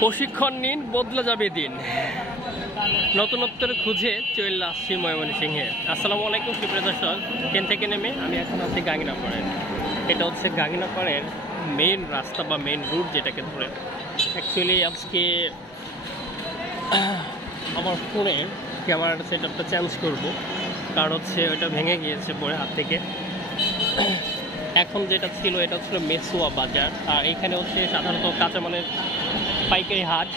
প্রশিক্ষণ নিন, বদলে যাবে দিন। নতুনত্বের খুঁজে চলে আসছি ময়মনসিংহে। আসসালামু আলাইকুম সুপ্রিয় দর্শক। ট্রেন থেকে নেমে আমি এখন আছি গাঙ্গিনাপাড়ে। এটা হচ্ছে গাঙ্গিনাপাড়ের মেইন রাস্তা বা মেইন রুট, যেটাকে ধরে অ্যাকচুয়ালি আজকে আমার ফোনের ক্যামেরাটা সেটআপটা চেঞ্জ করব, কারণ হচ্ছে ওইটা ভেঙে গিয়েছে পরে হাত থেকে। এখন যেটা ছিল এটা ছিল মেসুয়া বাজার, আর এখানে হচ্ছে সাধারণত কাঁচামালের পাইকারি হাট।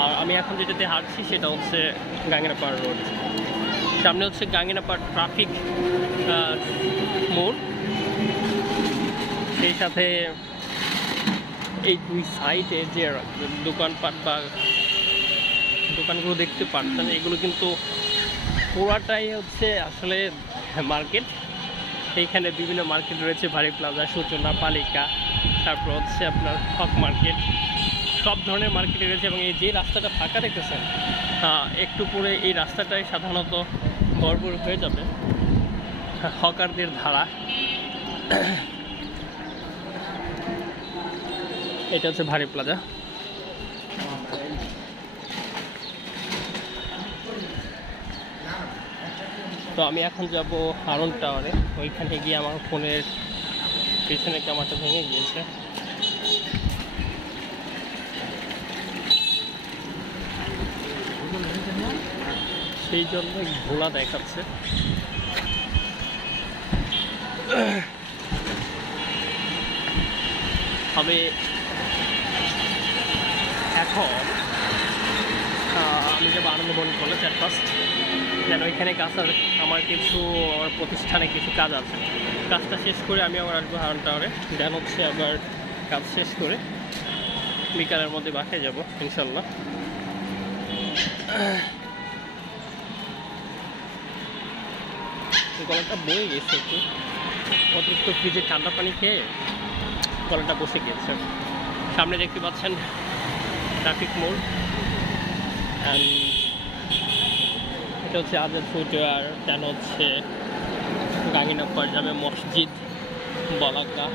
আর আমি এখন যেটাতে হাঁটছি সেটা হচ্ছে গাঙ্গিনাপাড় রোড। সামনে হচ্ছে গাঙ্গিনাপাড় ট্রাফিক মোড়, সেই সাথে এই দুই সাইডে যে দোকানপাট বা দোকানগুলো দেখতে পাচ্ছেন, এগুলো কিন্তু পুরাটাই হচ্ছে আসলে মার্কেট। এইখানে বিভিন্ন মার্কেট রয়েছে, ভারী প্লাজা, সূচনা, পালিকা, তারপর হচ্ছে আপনার হক মার্কেট, সব ধরনের মার্কেট রয়েছে। এবং এই যে রাস্তাটা ফাঁকা দেখতেছেন, একটু পরে এই রাস্তাটাই সাধারণত ভরপুর হয়ে যাবে হকারদের ধারা। এটা হচ্ছে ভারী প্লাজা। তো আমি এখন যাব হারন টাওয়ারে। ওইখানে গিয়ে আমার ফোনের পিছনে ক্যামেরাটা ভেঙে গিয়েছে। সেই জন্য ঘোলা দেখাচ্ছে। তবে এখন আমি যাবো আনন্দবন কলেজ অ্যাট ফার্স্ট, যেন ওইখানে আমার কিছু আমার প্রতিষ্ঠানে কিছু কাজ আছে। কাজটা শেষ করে আমি আবার আসবো হারন টাওয়ারে। দেন হচ্ছে আবার কাজ শেষ করে বিকালের মধ্যে বাসায় যাবো ইনশাল্লাহ। গলাটা বয়ে গেছে একটু, অতিরিক্ত ফ্রিজে ঠান্ডা পানি খেয়ে গলাটা বসে গিয়েছে। সামনে দেখতে পাচ্ছেন ট্রাফিক মোড়, এটা হচ্ছে আজাদ ফুটওয়ার, দেন হচ্ছে গাঙ্গিনাপাড় জামে মসজিদ, বলাকা,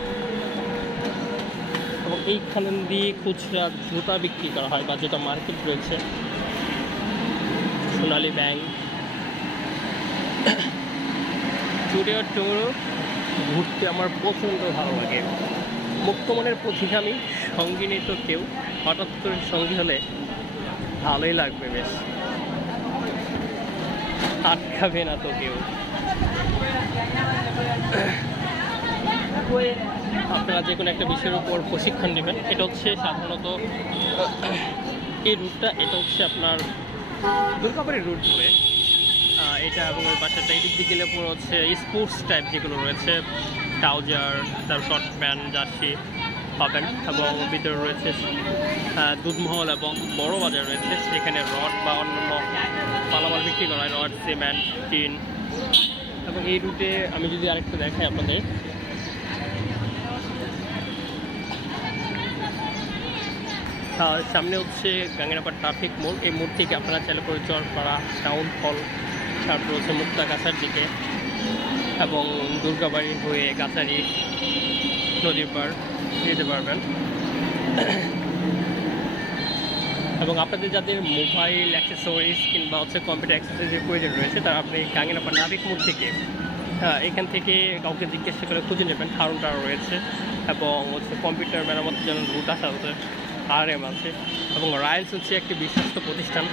এবং এইখান দিয়ে খুচরা জুতা বিক্রি করা হয় বা জুতা মার্কেট রয়েছে, সোনালী ব্যাংক। স্টুডিও ট্যুর ঘুরতে আমার প্রচণ্ড ভালো লাগে। মুক্তমনের প্রতিগামী সঙ্গী নেই তো কেউ, হঠাৎ করে সঙ্গী হলে ভালোই লাগবে বেশ, আটকাবে না তো কেউ। আপনারা যে কোনো একটা বিষয়ের উপর প্রশিক্ষণ নেবেন। এটা হচ্ছে সাধারণত এই রুটটা, এটা হচ্ছে আপনার দুর্গাবাড়ির রুট ধরে এটা, এবং ওই পাশেটা এদিক দিয়ে গেলে পুরো হচ্ছে স্পোর্টস টাইপ যেগুলো রয়েছে, ট্রাউজার, তার শর্ট প্যান্ট, জার্সি পাবেন। এবং ভিতরে রয়েছে দুধমহল এবং বড় বাজার রয়েছে, সেখানে রড বা অন্যান্য মালামাল বিক্রি করা হয়, রড, সিমেন্ট, টিন। এবং এই রুটে আমি যদি আরেকটু দেখাই আপনাদের, সামনে হচ্ছে গাঙ্গিনাপাড় ট্রাফিক মোড়। এই মোড় থেকে আপনারা চাইলে করে চরপাড়া, টাউন হল, তারপর হচ্ছে মুক্তাগাছার দিকে এবং দুর্গাবাড়ি হয়ে গাছারি নদীর পাড় যেতে পারবেন। এবং আপনাদের যাদের মোবাইল অ্যাক্সেসরিজ কিংবা হচ্ছে কম্পিউটার অ্যাক্সেসরিজের প্রয়োজন রয়েছে, তারা আপনি গাঙ্গিনাপাড় ট্রাফিক মোড় থেকে এখান থেকে কাউকে জিজ্ঞাসা করে খুঁজে নেবেন। হারন টাওয়ার রয়েছে এবং হচ্ছে কম্পিউটার মেরামতের জন্য রুট আসা হচ্ছে, RM আছে, এবং রায়েলস হচ্ছে একটি বিশ্বস্ত প্রতিষ্ঠান,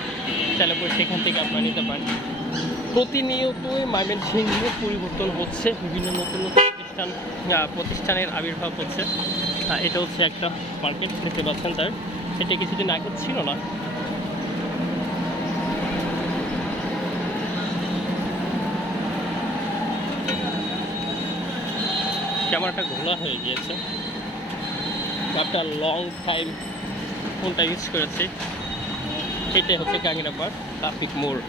চাইলে করে সেখান থেকে আপনারা নিতে পারেন। প্রতিনিয়তই ময়মনসিংহে পরিবর্তন হচ্ছে, বিভিন্ন নতুন নতুন প্রতিষ্ঠানের আবির্ভাব হচ্ছে। এটা হচ্ছে একটা মার্কেট দেখতে পাচ্ছেন, তার এটা কিছুদিন আগে ছিল না। ক্যামেরাটা ঘোলা হয়ে গিয়েছে, একটা লং টাইম ফোনটা ইউজ করেছি। এটাই হচ্ছে গাঙ্গিনাপাড় ট্রাফিক মোড়।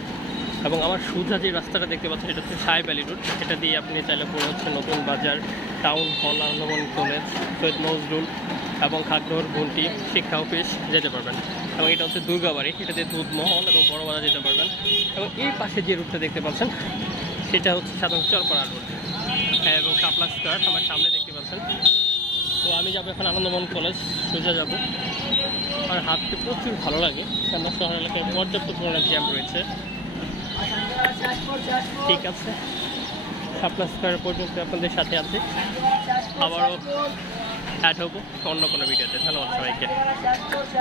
এবং আমার সোজা যে রাস্তাটা দেখতে পাচ্ছেন, এটা হচ্ছে সাহেব আলী রোড। এটা দিয়ে আপনি চাইলে পড়ে হচ্ছে নতুন বাজার, town hall, Anandaban college, Syed Nazrul এবং খাগড়ার ঘন্টি শিক্ষা অফিস যেতে পারবেন। এবং এটা হচ্ছে দুর্গাবাড়ি, এটা দিয়ে দুধমহল এবং বড় বাজার যেতে পারবেন। এবং এই পাশে যে রুটটা দেখতে পাচ্ছেন সেটা হচ্ছে সাধারণত চরপাড়া রোড এবং শাপলা স্কয়ার আমার সামনে দেখতে পাচ্ছেন। তো আমি যাবো এখন আনন্দবন কলেজ, সোজা যাবো। আর হাঁটতে প্রচুর ভালো লাগে, কেননা শহর এলাকায় পর্যাপ্ত পরিমাণে জ্যাম রয়েছে। ঠিক আছে, শাপলা স্কয়ার পর্যন্ত আপনাদের সাথে আছে, আবারও অ্যাড হবো অন্য কোনো ভিডিওতে। ধন্যবাদ সবাইকে।